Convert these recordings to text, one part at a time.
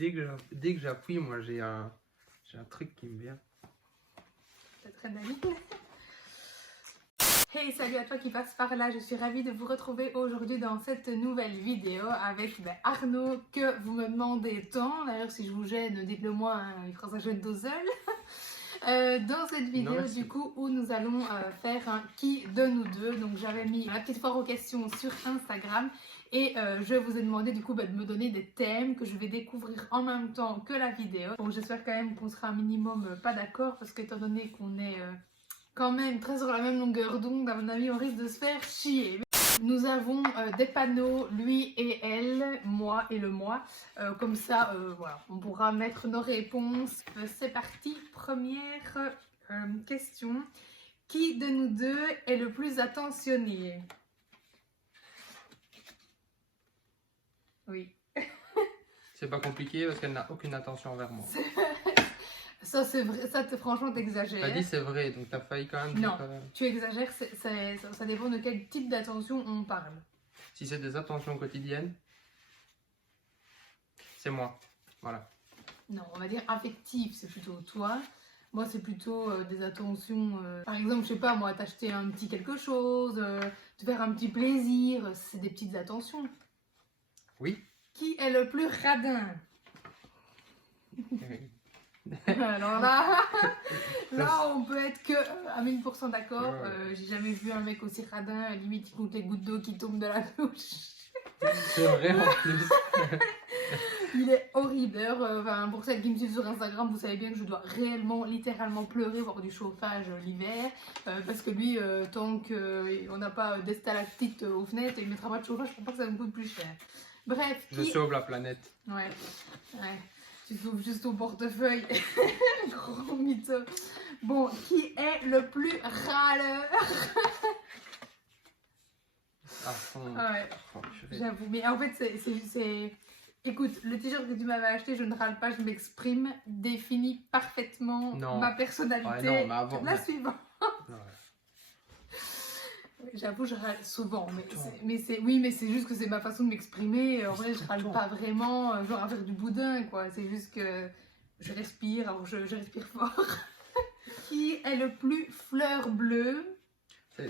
dès que j'appuie, moi j'ai un truc qui me vient. C'est très naïf. Hey, salut à toi qui passe par là, je suis ravie de vous retrouver aujourd'hui dans cette nouvelle vidéo avec Arnaud que vous me demandez tant. D'ailleurs, si je vous gêne, dites-le moi, hein, il fera sa gêne tout seul. Dans cette vidéo du coup où nous allons faire un qui de nous deux. Donc j'avais mis la petite foire aux questions sur Instagram et je vous ai demandé du coup de me donner des thèmes que je vais découvrir en même temps que la vidéo. Donc j'espère quand même qu'on sera un minimum pas d'accord parce qu'étant donné qu'on est quand même très sur la même longueur d'onde, à mon avis on risque de se faire chier. Nous avons des panneaux, lui et elle, moi et le moi. Comme ça, voilà, on pourra mettre nos réponses. C'est parti, première question. Qui de nous deux est le plus attentionné? Oui. C'est pas compliqué parce qu'elle n'a aucune attention envers moi. Ça c'est vrai, ça franchement t'exagères. T'as dit c'est vrai, donc t'as failli quand même Non, dire, tu exagères, ça dépend de quel type d'attention on parle. Si c'est des attentions quotidiennes, c'est moi. Voilà. Non, on va dire affectif, c'est plutôt toi. Moi, c'est plutôt des attentions. Par exemple, je sais pas, moi, t'acheter un petit quelque chose, te faire un petit plaisir, c'est des petites attentions. Oui. Qui est le plus radin? Alors là, on peut être que à 1000% d'accord. J'ai jamais vu un mec aussi radin, limite il compte les gouttes d'eau qui tombent de la douche. C'est vrai en plus. Il est horrible. D'ailleurs, pour celles qui me suivent sur Instagram, vous savez bien que je dois réellement, littéralement pleurer, voir du chauffage l'hiver. Parce que lui, tant qu'on n'a pas des stalactites aux fenêtres, il ne mettra pas de chauffage pour pas que ça me coûte plus cher. Bref. Je sauve la planète. Ouais. Tu sauves juste ton portefeuille. Gros mytho. Bon, qui est le plus râleur? Ouais. Oh, j'avoue, mais en fait, c'est... Écoute, le t-shirt que tu m'avais acheté, je ne râle pas, je m'exprime, définit parfaitement ma personnalité. Ouais, non, mais avant, la suivante. J'avoue, je râle souvent, mais c'est juste que c'est ma façon de m'exprimer. En vrai, je râle pas vraiment, genre à faire du boudin, quoi. C'est juste que je respire, alors je respire fort. Qui est le plus fleur bleue?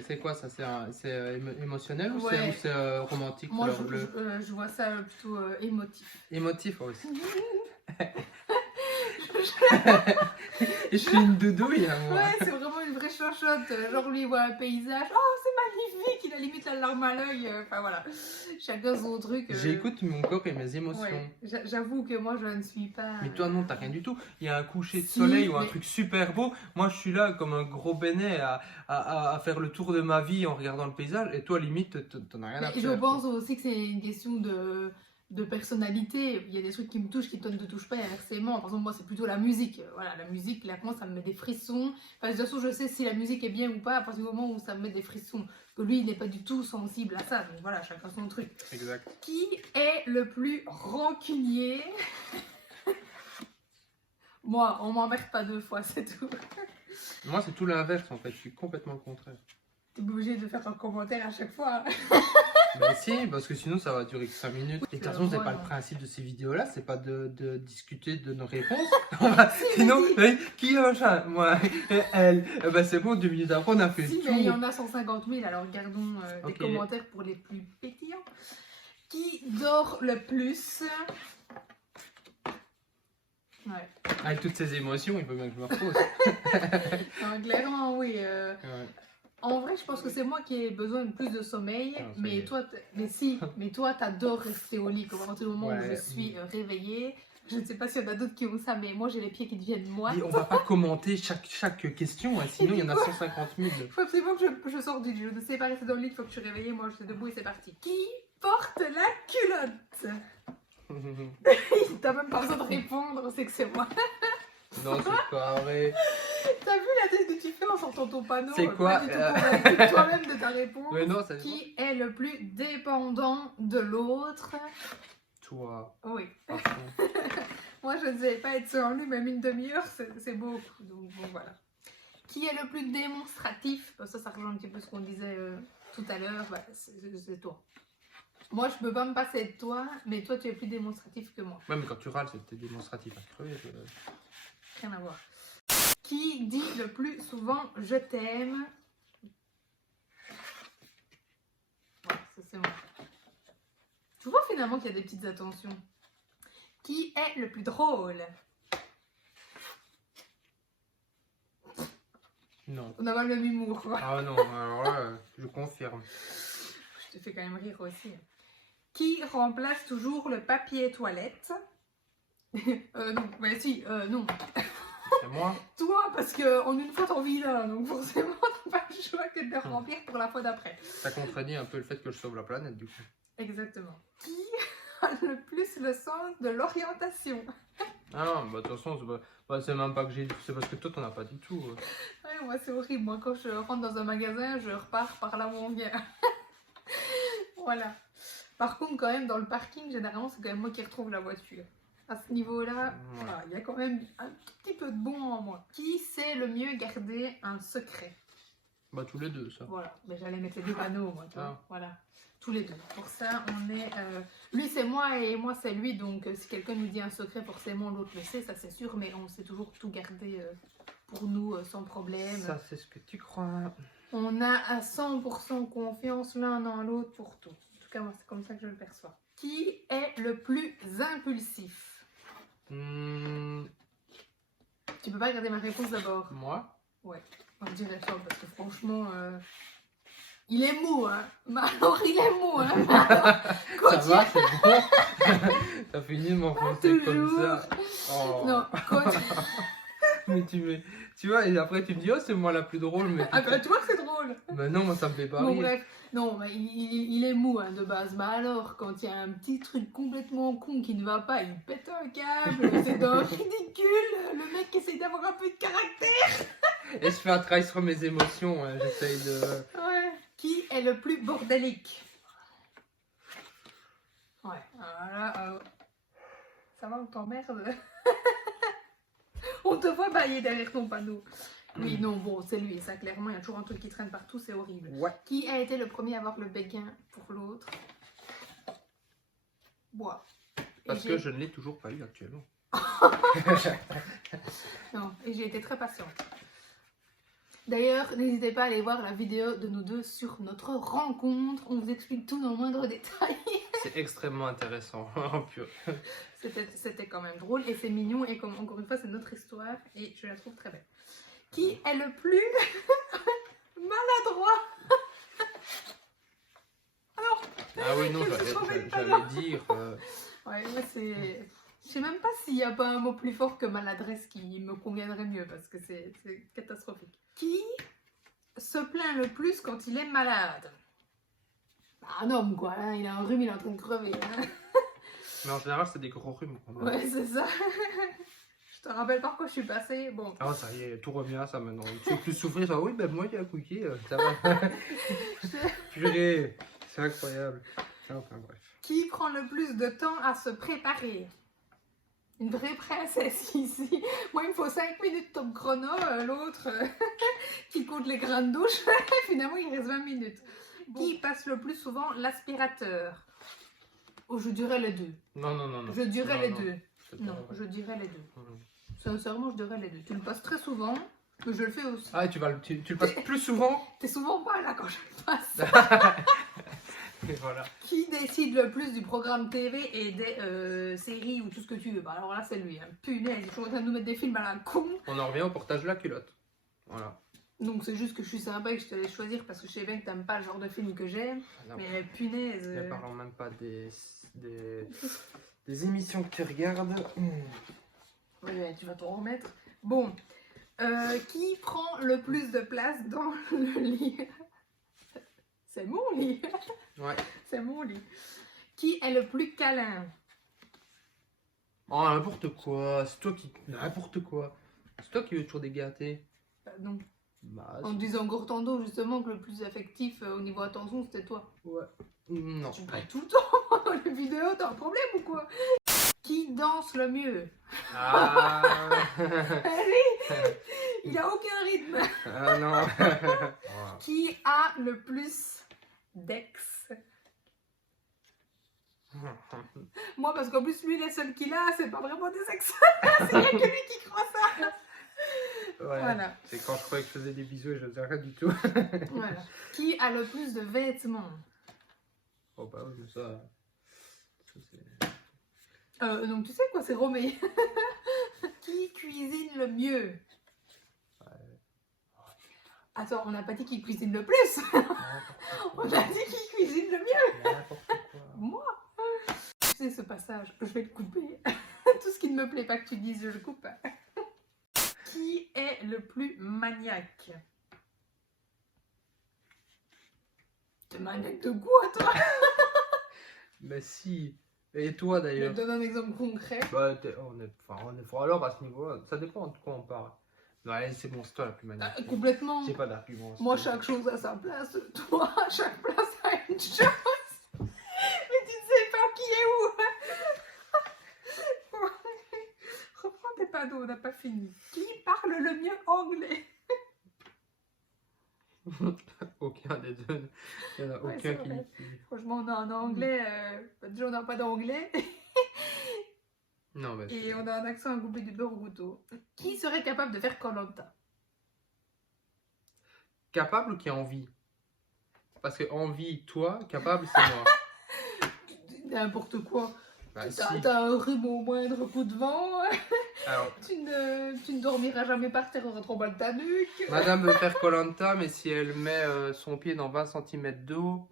C'est quoi ça? C'est émotionnel ou ouais. c'est romantique? Moi, je vois ça plutôt émotif. Émotif aussi. Et je suis une doudouille, hein, moi. Ouais, c'est vraiment une vraie chochotte. Genre, lui, il voit un paysage. Oh, c'est magnifique! Il a limite la larme à l'œil. Enfin, voilà. Chacun son truc. J'écoute mon corps et mes émotions. Ouais. J'avoue que moi, je ne suis pas. Mais toi, non, t'as rien du tout. Il y a un coucher de soleil ou un truc super beau. Moi, je suis là comme un gros bénet à faire le tour de ma vie en regardant le paysage. Et toi, limite, t'en as rien à faire. Je pense aussi que c'est une question de personnalité. Il y a des trucs qui me touchent, qui ne te touchent pas inversement. Par exemple, moi, c'est plutôt la musique. Voilà, la musique, là, moi, ça me met des frissons. Enfin, de toute façon, je sais si la musique est bien ou pas à partir du moment où ça me met des frissons. Parce que lui, il n'est pas du tout sensible à ça. Donc voilà, chacun son truc. Exact. Qui est le plus rancunier? Moi, on m'emmerde pas deux fois, c'est tout. Moi, c'est tout l'inverse, en fait. Je suis complètement le contraire. T'es obligé de faire un commentaire à chaque fois. Ben si, parce que sinon ça va durer que 5 minutes. Et de toute façon, c'est pas le principe de ces vidéos-là, c'est pas de discuter de nos réponses. Sinon, qui a un chat? Moi, elle. Ben c'est bon, 2 minutes après, on a fait tout. Mais il y en a 150 000, alors gardons des commentaires pour les plus pétillants. Qui dort le plus? Ouais. Avec toutes ces émotions, il faut bien que je me repose. Non, clairement, oui. En vrai, je pense que c'est moi qui ai besoin de plus de sommeil, mais toi, t'adores rester au lit. Comme à partir du moment où je suis réveillée, je ne sais pas s'il y en a d'autres qui ont ça, mais moi j'ai les pieds qui deviennent moites. Et on va pas commenter chaque question, hein, sinon il y en a 150 000. Il faut absolument que je sorte du lit. Je ne sais pas rester dans le lit, il faut que je suis réveillée. Moi, je suis debout et c'est parti. Qui porte la culotte? T'as même pas besoin de répondre, c'est que c'est moi. Non, c'est pas vrai. T'as vu la tête que tu fais en sortant ton panneau? C'est quoi? Toi-même de ta réponse. Mais non, Qui est le plus dépendant de l'autre? Toi. Oui. Moi, je ne sais pas être sans lui, même une demi-heure, c'est beaucoup. Donc, bon, voilà. Qui est le plus démonstratif? Ça rejoint un petit peu ce qu'on disait tout à l'heure. Bah, c'est toi. Moi, je peux pas me passer de toi, mais toi, tu es plus démonstratif que moi. Ouais, mais quand tu râles, c'était démonstratif à crever. Rien à voir. Qui dit le plus souvent je t'aime? Ouais, ça c'est moi. Tu vois finalement qu'il y a des petites attentions. Qui est le plus drôle? Non. On a pas le même humour, quoi. Ah non, alors là, je confirme. Je te fais quand même rire aussi. Qui remplace toujours le papier toilette? Non, mais si, non. C'est moi. Toi, parce que en une fois t'en vis là, donc forcément t'as pas le choix que de le remplir pour la fois d'après. Ça contredit un peu le fait que je sauve la planète du coup. Exactement. Qui a le plus le sens de l'orientation? Ah non, bah de toute façon, c'est même pas que j'ai... C'est parce que toi, t'en as pas du tout. Ouais, moi c'est horrible. Moi quand je rentre dans un magasin, je repars par là où on vient. Voilà. Par contre, quand même, dans le parking, généralement, c'est quand même moi qui retrouve la voiture. À ce niveau-là, Ouais. voilà, il y a quand même un tout petit peu de bon en moi. Qui sait le mieux garder un secret? Bah tous les deux, ça. Voilà, mais j'allais mettre les deux panneaux, moi, tu vois. Ah. Voilà, tous les deux. Pour ça, on est... lui, c'est moi et moi, c'est lui. Donc, si quelqu'un nous dit un secret, forcément, l'autre le sait, ça c'est sûr. Mais on sait toujours tout garder pour nous, sans problème. Ça, c'est ce que tu crois. On a à 100% confiance l'un dans l'autre pour tout. En tout cas, moi, c'est comme ça que je le perçois. Qui est le plus impulsif? Tu peux pas regarder ma réponse d'abord. Moi? Ouais, moi, je dirais toi, parce que franchement, il est mou, hein. Mais alors, il est mou, hein. Mais alors, Ça va, c'est bon. T'as fini de m'enfoncer comme toujours. ça. Oh. Non, quand... Mais tu vois, et après tu me dis, oh, c'est moi la plus drôle. Mais Ah, bah, tu vois que c'est drôle. bah non, moi ça me fait pas Bon, rire. bref, non, mais il est mou hein, de base. Mais alors, quand il y a un petit truc complètement con qui ne va pas, il pète un câble, c'est d'un ridicule. Le mec essaye d'avoir un peu de caractère. Et je fais un travail sur mes émotions, hein. J'essaye de... Ouais. Qui est le plus bordélique? Ouais, voilà. Ça va, on t'emmerde. On te voit bailler derrière ton panneau. Oui, non, bon, c'est lui, ça clairement, il y a toujours un truc qui traîne partout, c'est horrible. Ouais. Qui a été le premier à avoir le béguin pour l'autre? Moi. Parce que je ne l'ai toujours pas eu actuellement. Non, et j'ai été très patiente. D'ailleurs, n'hésitez pas à aller voir la vidéo de nous deux sur notre rencontre. On vous explique tout dans le moindre détail. C'est extrêmement intéressant. Oh, purée. C'était quand même drôle et c'est mignon. Et comme encore une fois, c'est notre histoire et je la trouve très belle. Qui est le plus maladroit? Alors, Ah oui, non, j'allais dire... ouais, moi c'est... Je sais même pas s'il n'y a pas un mot plus fort que maladresse qui me conviendrait mieux parce que c'est catastrophique. Qui se plaint le plus quand il est malade? Un homme quoi, hein, il a un rhume, il est en train de crever. Hein. Mais en général, c'est des gros rhumes. Ouais, c'est ça. Je te rappelle par quoi je suis passée. Bon. Ah, ça y est, tout revient, ça maintenant. Tu veux plus souffrir, ça, oui, ben moi, il y a un cookie, ça va. Purée, c'est incroyable. Enfin, bref. Qui prend le plus de temps à se préparer? Une vraie princesse ici. Moi, il me faut 5 minutes top chrono. L'autre qui compte les grains de douche, finalement, il reste 20 minutes. Bon. Qui passe le plus souvent l'aspirateur? Oh, je dirais les deux. Non, non, non. non. Je dirais non, les non. deux. Non, je dirais les deux. Sincèrement, je dirais les deux. Tu le passes très souvent, mais je le fais aussi. Ah, tu le passes plus souvent? T'es souvent pas là quand je le passe. Et voilà. Qui décide le plus du programme TV et des séries ou tout ce que tu veux? Bah, alors là, c'est lui. Hein. Punaise, il est toujours en train de nous mettre des films à la con. On en revient au portage de la culotte. Voilà. Donc c'est juste que je suis sympa et que je te laisse choisir parce que je sais bien que t'aimes pas le genre de film que j'aime. Mais punaise. Ne parlons même pas des émissions que tu regardes. Oui, tu vas t'en remettre. Bon. Qui prend le plus de place dans le lit? C'est mon lit. Ouais. C'est mon lit. Qui est le plus câlin? Oh, n'importe quoi. C'est toi qui... N'importe quoi. C'est toi qui veux toujours dégâter. Bah, non. Bah, En disant Gortando justement que le plus affectif au niveau attention c'était toi. Ouais. Non. Tu parles tout le temps dans les vidéos, t'as un problème ou quoi? Qui danse le mieux? Ah. Il a aucun rythme. Ah non. Qui a le plus d'ex? Moi, parce qu'en plus, lui, les seuls qu'il a, c'est pas vraiment des ex. C'est rien que lui qui croit ça. Ouais, Voilà. c'est quand je croyais que je faisais des bisous et je faisais rien du tout. Voilà. Qui a le plus de vêtements? Oh bah oui, mais ça c'est... Donc tu sais quoi, c'est Romé. Qui cuisine le mieux? Attends, on n'a pas dit qui cuisine le plus. On a dit qui cuisine le mieux. N'importe quoi. Moi. Tu sais ce passage, je vais le couper. Tout ce qui ne me plaît pas que tu dises, je le coupe. Qui est le plus maniaque? T'es maniaque de quoi, toi? Mais si. Et toi Je d'ailleurs? te donne un exemple concret. Bah, on est fort alors à ce niveau-là. Ça dépend de quoi on parle. Non, allez, c'est bon, c'est toi la plus magnifique. Complètement. J'ai pas d'argument. Moi, chaque chose a sa place. Toi, chaque place a une chose. Mais tu ne sais pas qui est où. Reprends tes panneaux, on n'a pas fini. Qui parle le mieux anglais? Aucun des deux. Il n'y en a Ouais, aucun c'est qui. vrai. Franchement, on a un anglais. Déjà, on n'a pas d'anglais. Non, mais. Et on a un accent à couper du beurre au couteau. Qui serait capable de faire Koh-Lanta? Capable ou qui a envie? Parce que envie, toi, capable, c'est moi. N'importe quoi. Bah, si. T'as un rhume au moindre coup de vent. Alors, Tu ne dormiras jamais par terre, on va trop mal ta nuque. madame veut faire Koh-Lanta, mais si elle met son pied dans 20 cm d'eau,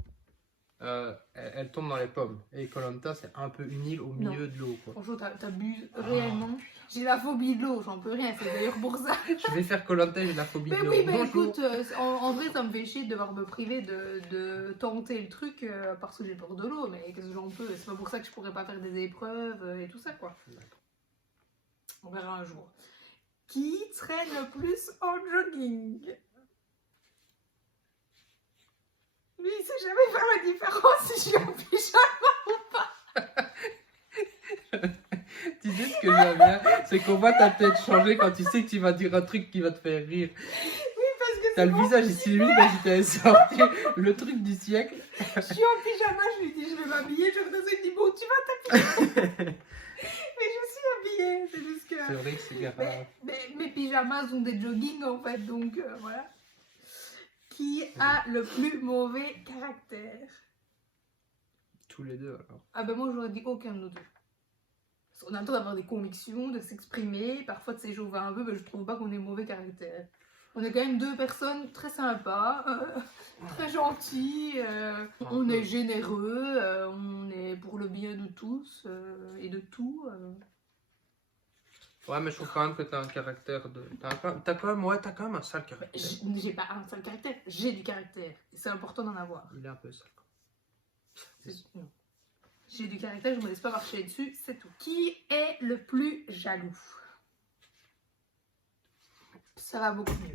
elle tombe dans les pommes. Et Koh-Lanta, c'est un peu une île au milieu de l'eau, quoi. Franchement, t'abuses réellement. J'ai la phobie de l'eau, j'en peux rien, c'est d'ailleurs pour ça. Je vais faire Koh-Lanta et j'ai la phobie Mais de l'eau. oui, mais Bonjour. écoute, en vrai, ça me fait chier de devoir me priver de tenter le truc parce que j'ai peur de l'eau. Mais qu'est-ce que j'en peux? C'est pas pour ça que je pourrais pas faire des épreuves et tout ça, quoi. D'accord. On verra un jour. Qui traîne le plus en jogging? Lui, il sait jamais faire la différence si je suis en pyjama. Tu sais ce que j'aime bien, c'est qu'on voit ta tête changer quand tu sais que tu vas dire un truc qui va te faire rire. Oui, parce que T'as le visage ici, limite, quand tu t'avais sorti le truc du siècle. je suis en pyjama, je lui dis je vais m'habiller, je redescends, il dit bon, tu vas t'habiller. Mais je suis habillée, c'est juste que... C'est vrai que c'est grave. Mais mes pyjamas sont des joggings en fait, donc voilà. Qui a le plus mauvais caractère? Tous les deux, alors. Ah ben moi j'aurais dit aucun de nous deux. Parce qu'on a le droit d'avoir des convictions, de s'exprimer, parfois de s'échauffer un peu, mais je trouve pas qu'on ait mauvais caractère. On est quand même deux personnes très sympas, très gentilles, on est généreux, on est pour le bien de tous et de tout. Ouais, mais je trouve quand même que t'as un caractère de. T'as quand même un sale caractère. J'ai pas un seul caractère, j'ai du caractère. Et c'est important d'en avoir. Il est un peu sale. Non. J'ai du caractère, je me laisse pas marcher dessus, c'est tout. Qui est le plus jaloux? Ça va beaucoup mieux.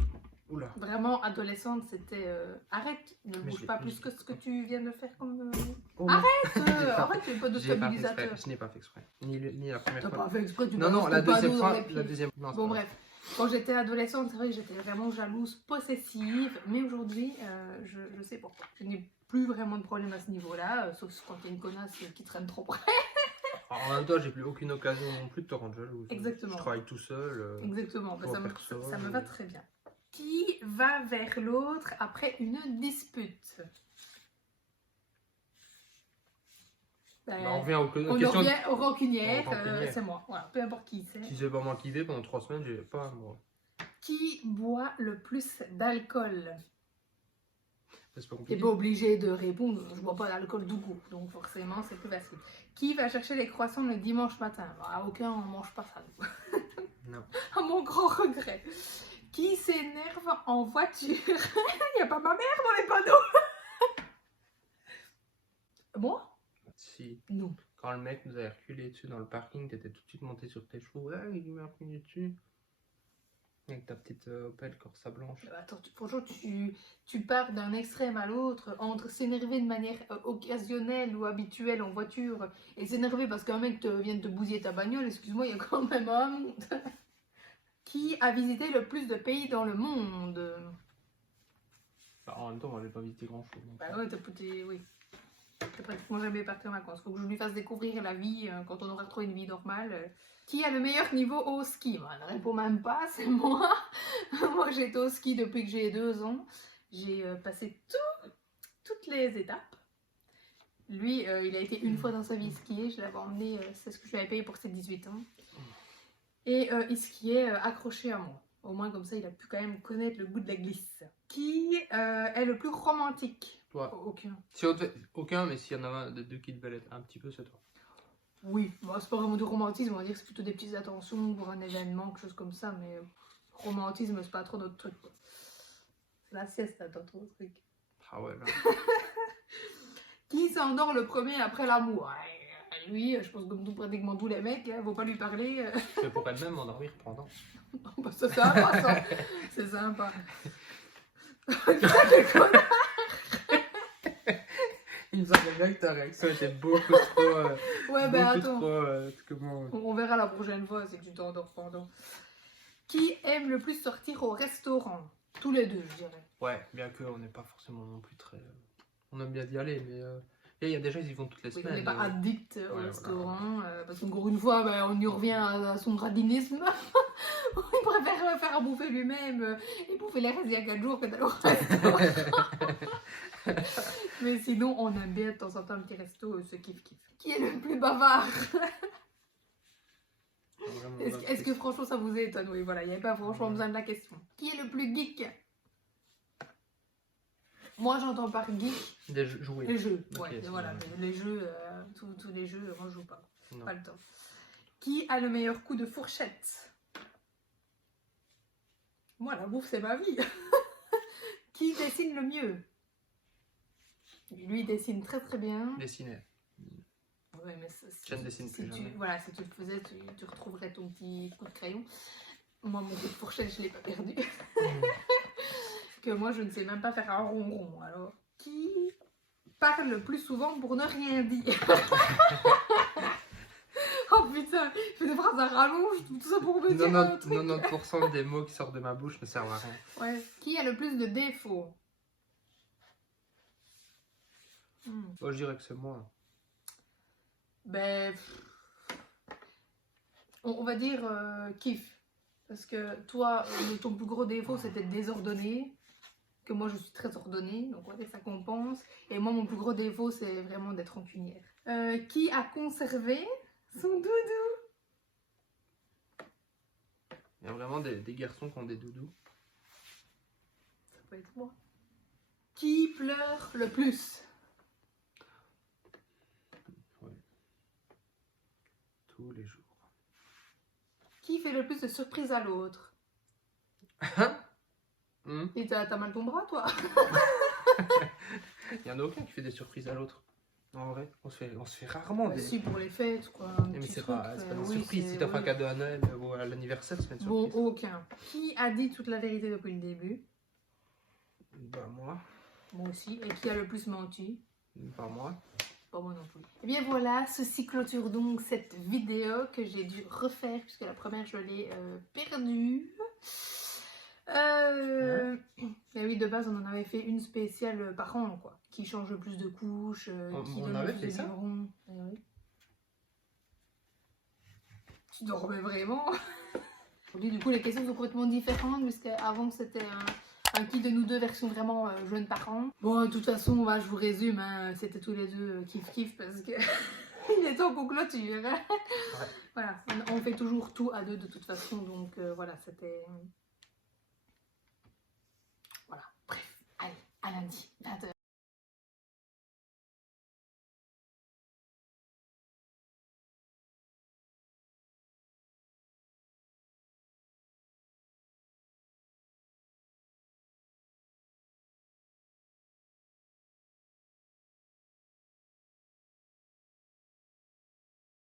Oula. Vraiment, adolescente, c'était arrête, ne Mais bouge pas plus que ce que tu viens de faire comme. Oh, Arrête, fais pas de J'ai pas fait exprès. stabilisateur. Je n'ai pas fait exprès. Ni la première T'as fois. pas fait exprès, tu Non, non, balances la ton panneau deuxième dans fois. les pieds. La deuxième. Non, c'est Bon, pas bref. Quand j'étais adolescente, c'est vrai que j'étais vraiment jalouse, possessive, mais aujourd'hui, je sais pourquoi. Je n'ai plus vraiment de problème à ce niveau-là, sauf quand il y a une connasse qui traîne trop près. En même temps, j'ai plus aucune occasion non plus de te rendre jalouse. Exactement. Je travaille tout seul. Exactement, je vois ça me personne. va très bien. Qui va vers l'autre après une dispute? Bah, on revient aux On questions. en revient aux rancunières, Aux rancunières. c'est moi. Voilà, peu importe qui c'est. Si c'est pas moi qui vais pendant 3 semaines, j'ai pas moi. Qui boit le plus d'alcool? C'est pas T'es compliqué. pas obligé de répondre, je bois pas d'alcool du coup, donc forcément c'est plus facile. Qui va chercher les croissants le dimanche matin? À aucun on mange pas ça. Non. À mon grand regret. Qui s'énerve en voiture? Il n'y a pas ma mère dans les panneaux. Moi? Si. Non. Quand le mec nous a reculé dessus dans le parking, t'étais tout de suite monté sur tes chevaux. Ah, il m'a reculé dessus. Avec ta petite Opel Corsa blanche. Attends, franchement, tu pars d'un extrême à l'autre entre s'énerver de manière occasionnelle ou habituelle en voiture et s'énerver parce qu'un mec vient de te bousiller ta bagnole, excuse-moi, il y a quand même un monde. Qui a visité le plus de pays dans le monde? Bah, en même temps, on n'avait pas visité grand chose. Bah ouais, t'as pouté, oui. C'est pratiquement jamais parti en vacances. Faut que je lui fasse découvrir la vie quand on aura retrouvé une vie normale. Qui a le meilleur niveau au ski? Bah, elle ne répond même pas, c'est moi. Moi, j'étais au ski depuis que j'ai 2 ans. J'ai passé toutes les étapes. Lui, il a été une fois dans sa vie skier. Je l'avais emmené, c'est ce que je lui avais payé pour ses 18 ans. Et il skiait accroché à moi. Au moins, comme ça, il a pu quand même connaître le goût de la glisse. Qui est le plus romantique? Toi. Aucun. Si on devait... Aucun, mais s'il y en a un de deux qui devait l'être un petit peu, c'est toi. Oui, bon, c'est pas vraiment du romantisme, on va dire que c'est plutôt des petites attentions pour un événement, quelque chose comme ça, mais romantisme, c'est pas trop notre truc, quoi. C'est la sieste, là, ton truc. Ah ouais, là. Qui s'endort le premier après l'amour? Lui, je pense comme pratiquement tous les mecs, faut pas lui parler. Mais pour elle-même endormir pendant. Bah, ça, c'est sympa, ça. C'est sympa. Il me semblait bien que ta réaction était beaucoup trop. Ouais, ben beaucoup attends. trop. Comment... On verra la prochaine fois si tu t'endors pendant. Qui aime le plus sortir au restaurant? Tous les deux, je dirais. Ouais, bien qu'on n'est pas forcément non plus très. On aime bien d'y aller, mais. Il y a déjà, ils y vont toutes les Oui, semaines. on n'est pas addict au ouais, restaurant, parce qu'encore une fois, ben, on y revient à son radinisme. Il préfère faire à bouffer lui-même et bouffer les restes il y a 4 jours que d'aller au restaurant. Mais sinon, on aime bien de temps en temps un petit resto, ce kiff-kiff. Qui est le plus bavard? Est-ce que franchement ça vous étonne? Oui, voilà, il n'y avait pas franchement besoin de la question. Qui est le plus geek? Moi, j'entends par geek des jeux, jouer. les jeux. Ok, Ouais, c'est voilà, bien. les jeux, tous les jeux, moi je joue pas. Non. Pas le temps. Qui a le meilleur coup de fourchette? Moi, la bouffe, c'est ma vie. Qui dessine le mieux? Lui, il dessine très très bien. Dessiner. Ouais, mais Je ne dessine plus jamais. Voilà, si tu le faisais, tu retrouverais ton petit coup de crayon. Moi, mon coup de fourchette, je ne l'ai pas perdu. Que moi, je ne sais même pas faire un rond-rond. Alors, qui parle le plus souvent pour ne rien dire? Oh putain, je fais des phrases à rallonge, tout ça pour me dire un truc. 90% des mots qui sortent de ma bouche ne servent à rien. Ouais. Qui a le plus de défauts? Oh, je dirais que c'est moi. Ben, on va dire kiff. Parce que toi, ton plus gros défaut, c'était désordonné. Que moi, je suis très ordonnée. Donc, on va dire que ça compense. Et moi, mon plus gros défaut, c'est vraiment d'être rancunière. Qui a conservé son doudou? Il y a vraiment des garçons qui ont des doudous. Ça peut être moi. Qui pleure le plus? Oui. Tous les jours. Qui fait le plus de surprises à l'autre? Et t'as mal ton bras, toi? Il n'y en a aucun qui fait des surprises à l'autre. En vrai, on se fait rarement des... Si, pour les fêtes, quoi. Mais c'est pas des surprises. Si t'offres un cadeau à Noël ou à l'anniversaire, c'est une Bon, surprise. aucun. Qui a dit toute la vérité depuis le début? Bah moi. Moi aussi. Et qui a le plus menti? Pas moi. Pas moi non plus. Et bien voilà, ceci clôture donc cette vidéo que j'ai dû refaire puisque la première je l'ai perdue. Mais oui, de base on en avait fait une spéciale par an, quoi. Qui change le plus de couches, qui on donne avait le plus fait de ça? biberons. Oui. Tu dormais vraiment? Aujourd'hui, du coup, les questions sont complètement différentes puisqu'avant c'était un qui de nous deux version vraiment jeunes parents. Bon, de toute façon, je vous résume, hein, c'était tous les deux kiff-kiff parce que il est temps qu'on clôture. Hein. Ouais. Voilà, on fait toujours tout à deux de toute façon, donc voilà, c'était